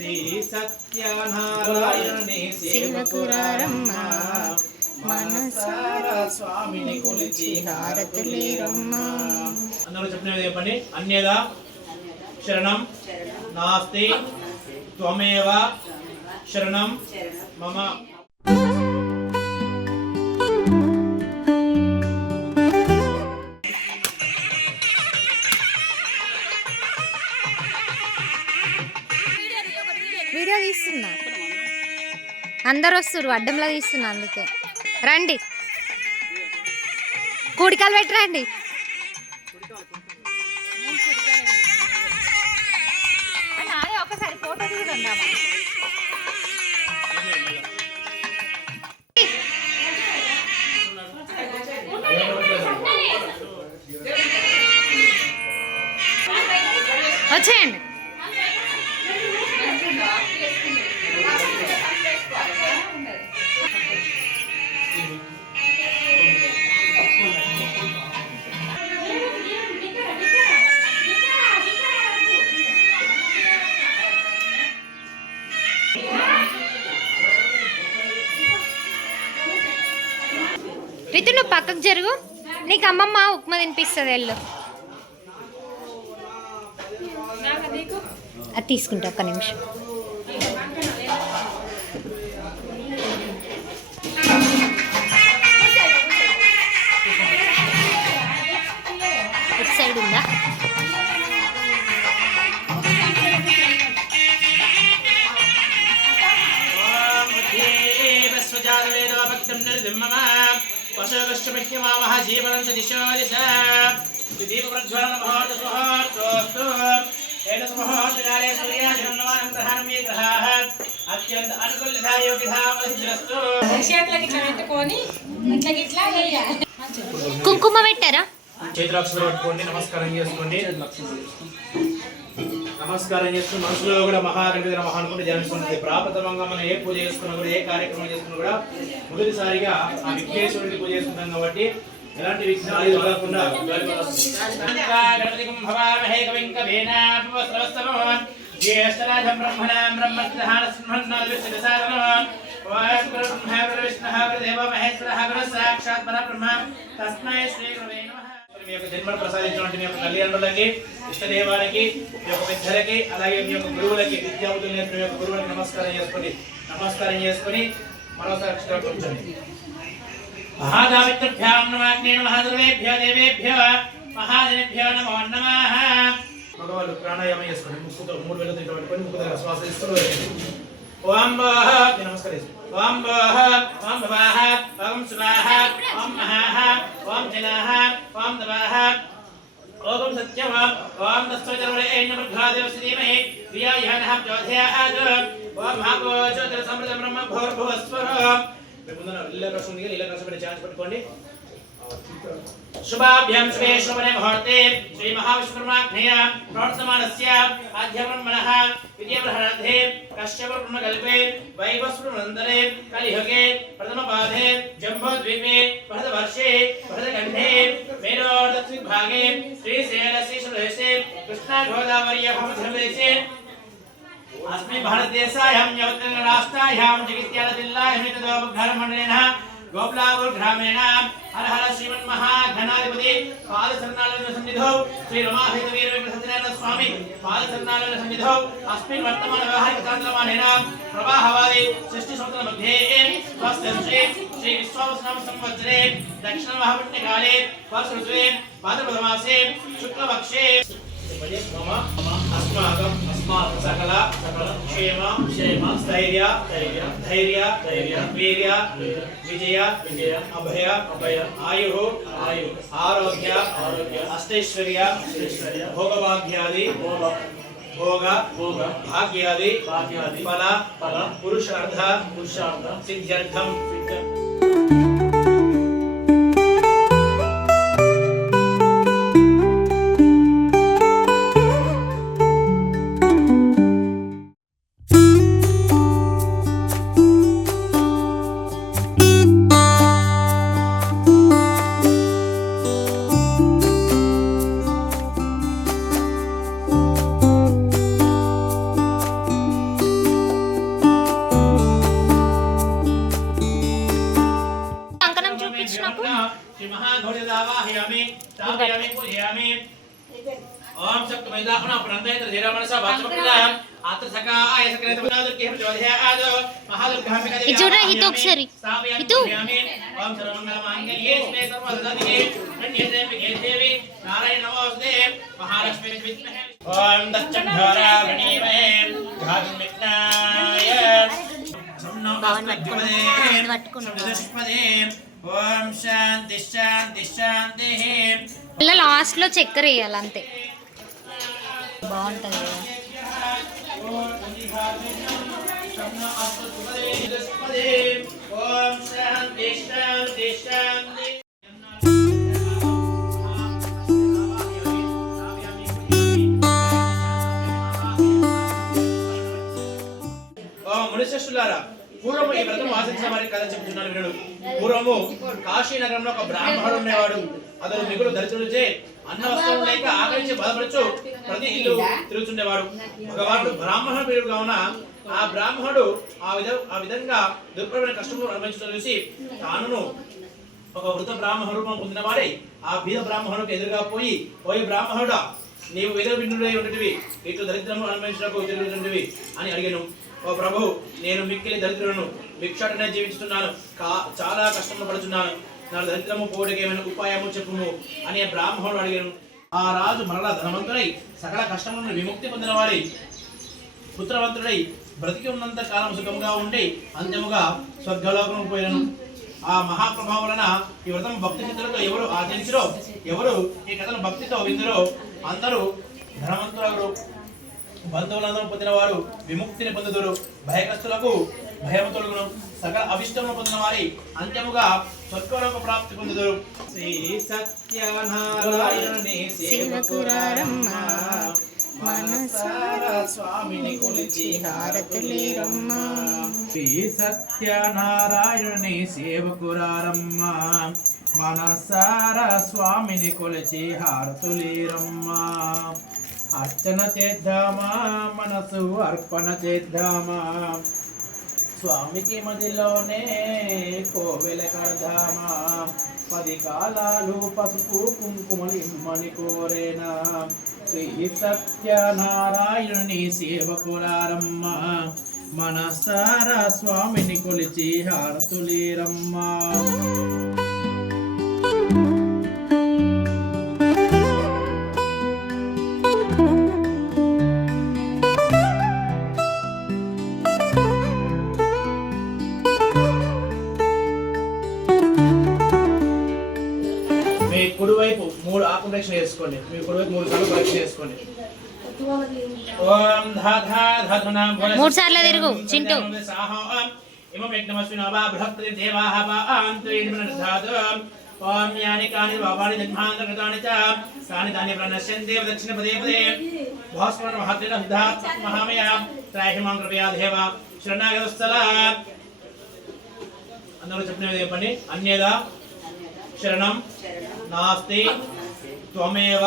శ్రీ సత్యనారాయణుని సేవకురారమ్మ మనసారా స్వామిని కొలిచి హారతులేరమ్మ. అందరూ చెప్పినది చెప్పండి. అన్యదా శరణం నాస్తి త్వమేవ శరణం మమ. వీడియో తీస్తున్నా, అందరు వస్తారు, అడ్డంలో తీస్తున్నా, అందుకే రండి, కూడికాలు పెట్టి రండి. ఒకసారి ఫోటో తీసుకుందామా? వచ్చేయండి. రితు, నువ్వు పక్కకు జరుగు, నీకు అమ్మమ్మ ఉప్మా తినిపిస్తుంది, వెళ్ళు. అది తీసుకుంటా, ఒక్క నిమిషం. ఇటు సైడ్ ఉందా? కుంకుమ పెట్టారా? చేతులక్షలు పట్టుకోండి, నమస్కారం చేసుకోండి. నమస్కారం చేసుకుని మనసులో కూడా మహాగణపతి నమః అనుకుంటే ధ్యానిస్తుంది. ప్రాప్తమంగా మనం ఏ పూజ చేసుకున్నా కూడా, ఏ కార్యక్రమం చేసుకున్నా కూడా మొదటిసారిగా ఆ విఘ్నేశ్వరుడికి పూజ చేసుకుంటాం కాబట్టి ఎలాంటి విఘ్నాలు కలగకుండా జ్యేష్ఠరాజం బ్రహ్మణాం బ్రహ్మస్థాన సింహన్నాదివిశ్వసారణం సాక్షాత్ పరబ్రహ్మ తస్మై శ్రీ గురవే నమః. మీ యొక్క జన్మను ప్రసాదించినటువంటి మీ యొక్క తల్లిదండ్రులకి, ఇష్టదేవాలకి, మీ యొక్క పెద్దలకి, అలాగే మీ యొక్క గురువులకి, విద్యార్థులు మీ యొక్క గురువులకి నమస్కారం చేసుకొని మరోసారి కూర్చోండి. మహాదావిత్రుభ్యాం నమాగ్నే నమః సర్వేభ్యో దేవేభ్యో మహాజనేభ్యో నమో నమః. మగవాళ్ళు ప్రాణాయామం చేసుకోండి. ముక్కుతో 3 వేలతో ఇట్లా పట్టుకొని ముక్కు దగ్గర శ్వాస తీసుకుని ఓం భః నమస్కరిస్తూ ఓం భః ఓం భవః ఓం శుభః ఓం మహః ఓం జనః ఓం తపః ఓం సత్యం ఓం తస్వజరవరేణ్య భర్గాదేవస్య ధీమహి ధియో యో నః ప్రచోదయాత్ ఓం మహాభో జ్యోతిర్ సమృద్ధ బ్రహ్మ భూర్భువస్వః. ముందున ఇళ్ళ రసం ఉంది, ఇళ్ళ రసం పెట్టి ఛాన్స్ పెట్టుకోండి. शुभाभ्यां शुभे शुभने मुहूर्ते श्री महाविष्णुब्रह्मज्ञेय प्रणतमानस्य आद्यब्रह्मणः विद्याब्रह्मणार्थे कश्यपब्रह्मकल्पे वैवस्वमनन्तरे कलियुगे प्रथमपादे जम्बूद्वीपे भरतवर्षे भरतखण्डे मेरोदक्षिणभागे श्रीशैलश्रीशुरदेशे कृष्णागोदावर्याः मध्यप्रदेशे अस्मिन् भारतदेशायां यावत्तराष्ट्रायां जगत्यालजिल्लायां हितदोपघरमण्डलेन गोपलापुर ग्रामेण हर हर श्रीमन् महागणाधिपति पादसरणालय सन्निधौ श्री रमाहितवीर सत्यनारायण स्वामी पादसरणालय सन्निधौ अस्मिन् वर्तमान व्यवहारिक तांत्रमानेन प्रवाहवादी सृष्टि सूत्र मध्ये स्वस्ति श्री विश्वावसनाम संवत्सरे दक्षिण महापुण्यकाले वर्ष ऋतुवे भाद्रपद मासे शुक्लपक्षे अस्माकं सकल क्षेम स्थैर्य धैर्य वीर्य विजय अभय आयु आरोग्य अष्टैश्वर्य भोगभाग्यादि भोग भाग्यादि फल पुरुषार्थ सिद्ध्यर्थम श्री महागौरीदावाहयामि स्थापयामि पूजयामि ओम शक्तिमेधाहुना प्रणतयत्र धीरमनसा वाचमक्रियाम् आत्र सकाय सकलेतमनादुर्गे प्रचोदयात् महादुर्गाम्बिका देवी इचूरा हितो ఒకసారి हितो ओम सर्वमंगलमांगल्ये शिवे सर्वदधिके नन्यदेवी देवी नारायण नमोस्ते महालक्ष्मी विद्महे ओम दक्षिणधारावणीमहे घातमिग्नाय ఓం శాంతి శాంతి శాంతి ఇలా లాస్ట్ లో చక్కెర వేయాలి అంతే బాగుంటది కదా ఓం శాంతి శాంతి శాంతి ఓం మునిశ్రేష్ఠులారా పూర్వము ఈ వ్రతం ఆచరించిన వారికి కథ చెప్తున్నాను వినడు. పూర్వము కాశీ నగరంలో ఒక బ్రాహ్మణుడు ఉండేవాడు. అతను మిగులు దరిద్రుడిచే అన్న వస్త్రం లేక ఆకలించి బాధపడుచు ప్రతి ఇల్లు తిరుగుతుండేవాడు. భగవానుడు బ్రాహ్మణ ప్రియుడు కావున ఆ బ్రాహ్మణుడు ఆ విధంగా దుర్భరమైన కష్టములు అనుభవించడం చూసి తానును ఒక వృత బ్రాహ్మణ రూపం పొందిన వాడే ఆ బీద బ్రాహ్మణుడికి ఎదురుగా పోయి ఓయ్ బ్రాహ్మణుడా నీవు వేద బిందుడై ఉండేటివి ఇటు దరిద్రము అనుభవించడానికి తిరుగుతుంటివి అని అడిగాను. ఓ ప్రభు నేను మిక్కిలి దరిద్రులను భిక్షాటనే జీవిస్తున్నాను చాలా కష్టంలో పడుతున్నాను నా దరిద్రము పోవడానికి ఏమైనా ఉపాయము చెప్పుము అని బ్రాహ్మణుడు అడిగాను. ఆ రాజు మరలా ధనవంతుడై సకల కష్టములను విముక్తి పొందిన వాడి పుత్రవంతుడై బ్రతికి ఉన్నంత కాలం సుఖముగా ఉండి అంత్యముగా స్వర్గలోకము పోయినను. ఆ మహాప్రభావం వలన ఈ వ్రతం భక్తి చింతలతో ఎవరు ఆచరించరో ఎవరు ఈ కథను భక్తితో విందురో అందరూ ధనవంతులు బంధువులందరూ పొందిన వారు విముక్తిని పొందుదురు. భయకస్తులకు భయము తొలగును. సకల అభిష్టమును పొందిన వారి అంత్యముగా స్వర్గలోక ప్రాప్తి పొందుదురు. శ్రీ సత్యనారాయణుని సేవకురారమ్మ మనసారా స్వామిని కొలిచి హారతులేరమ్మ. శ్రీ సత్యనారాయణుని సేవకురారమ్మ మనసారా స్వామిని కొలిచి హారతులేరమ్మ. అర్చన చేద్దామా మనసు అర్పణ చేద్దామా స్వామికి మదిలోనే కోవెల కడదామా 10 కాలాలు పసుపు కుంకుమలు ఇమ్మని కోరేనా. శ్రీ సత్యనారాయణుని సేవకులారమ్మ మనసారా స్వామిని కొలిచి హారతులేరమ్మ. కుడివైపు 3 ఆకు ప్రదక్షిణ చేసుకోండి. మీ కుడివైపు 3 సార్లు ప్రదక్షిణ చేసుకోండి. ఓం ధాధా ధాధనా 3 సార్లు తిరుగు చింటూ. ఇమం యజ్ఞమస్మినో వా బృహస్పతి దేవాః పాంతు ఇదమనర్ధాతు. ఓం యాని కాని వాపాని జన్మాంతర్గతాని చ తాని తాని ప్రణశ్యంతే దక్షిణ పదే పదే భాస్కర మహాత్రేణ సిద్ధాత్ మహామయ త్రైహిమాం కృపయా దేవ శరణాగతస్థల. అందరూ చెప్పినది చెప్పండి. అన్యదా శరణం నాస్తి త్వమేవ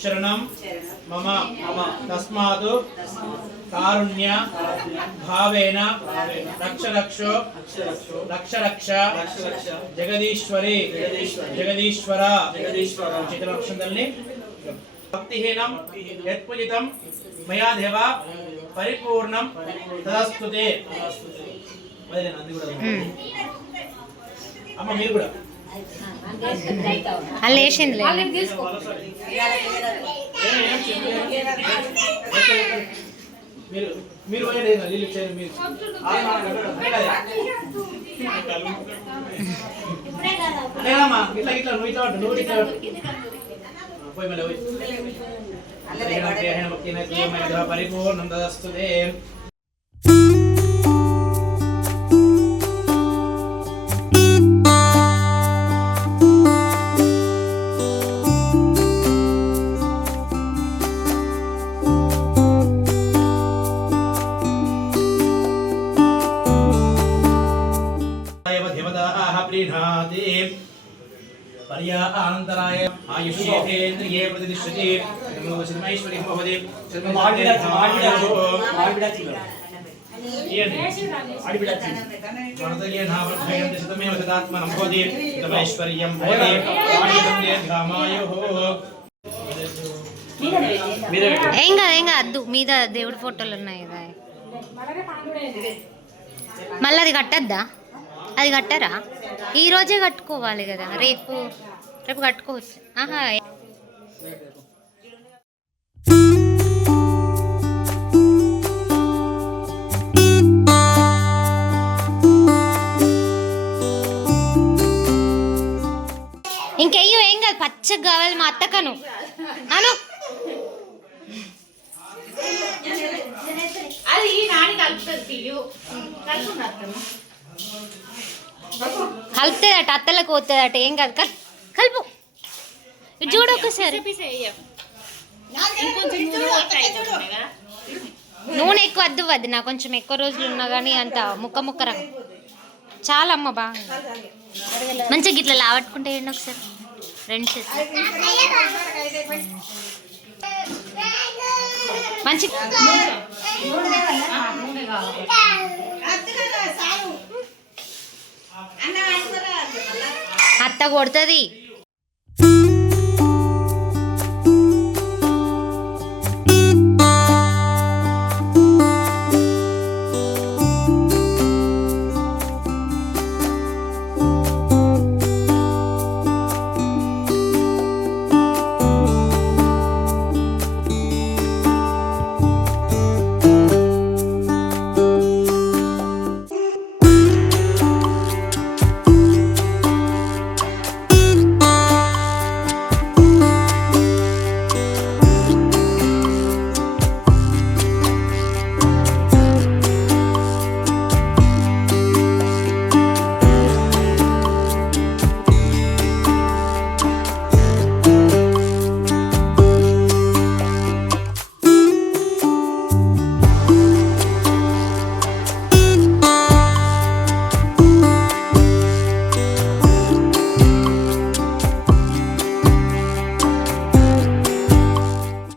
శరణం మమ తస్మాత్ కారుణ్య భావేన రక్ష రక్ష జగదీశ్వరి జగదీశ్వర చిత్రక్షంతల్ని భక్తిహీనం యత్పూజితం మయా దేవ పరిపూర్ణం తదస్తుతే. అమ్మ మీరు కూడా అలా వేసింది మీరు ఇట్లా ఇట్లా నువ్వు ఇట్లా నువ్వు ఇట్లా పోయి మళ్ళీ పరిపూర్ణం తదస్తుతే. पर्यान्तराय आयुष्येन्द्रिये प्रतिष्ठति नमो श्रीमैश्वरी भवति ఏం కాదు అద్దు మీద దేవుడి ఫోటోలు ఉన్నాయి కదా. మళ్ళీ అది కట్టద్దా? అది కట్టరా? ఈ రోజే కట్టుకోవాలి కదా, రేపు కట్టుకోవచ్చు. ఆహా, ఇంకెయ్యో ఏం కాదు, పచ్చగా కావాలి మా అత్తకను అను. అది నాని కలుపుతుంది కలుపుతుందట, అత్తలకు పోతుందట. ఏం కాదు, కలుపు. ఇటు చూడు ఒకసారి. నూనె ఎక్కువ వద్దు నాకు కొంచెం ఎక్కువ రోజులు ఉన్నా కానీ అంత ముక్క రా. చాలా అమ్మ బాగా మంచిగా గిట్లా లావట్టుకుంటే ఏంటి ఒకసారి రెండు చేతులు మంచి అత్త కొడుతుంది.